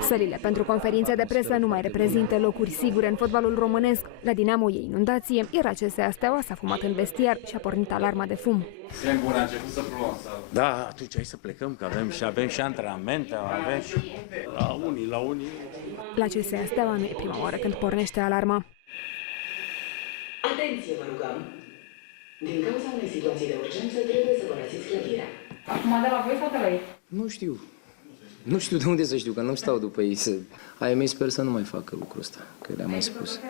Sălile pentru conferințe de presă nu mai reprezintă locuri sigure în fotbalul românesc. La Dinamo e inundație, iar CSA Steaua s-a fumat în vestiar și a pornit alarma de fum. Da, atunci hai să plecăm, că avem și antrenamente, avem și... La unii. La CSA Steaua nu e prima oară când pornește alarma. Atenție, vă rugăm! Din cauza unei situații de urgență, trebuie să părăsiți clădirea. Acum de la voi sau de la ei? Nu știu. Nu știu de unde să știu, că nu stau după ei. Ai mei sper să nu mai facă lucrul ăsta, că le-am mai spus.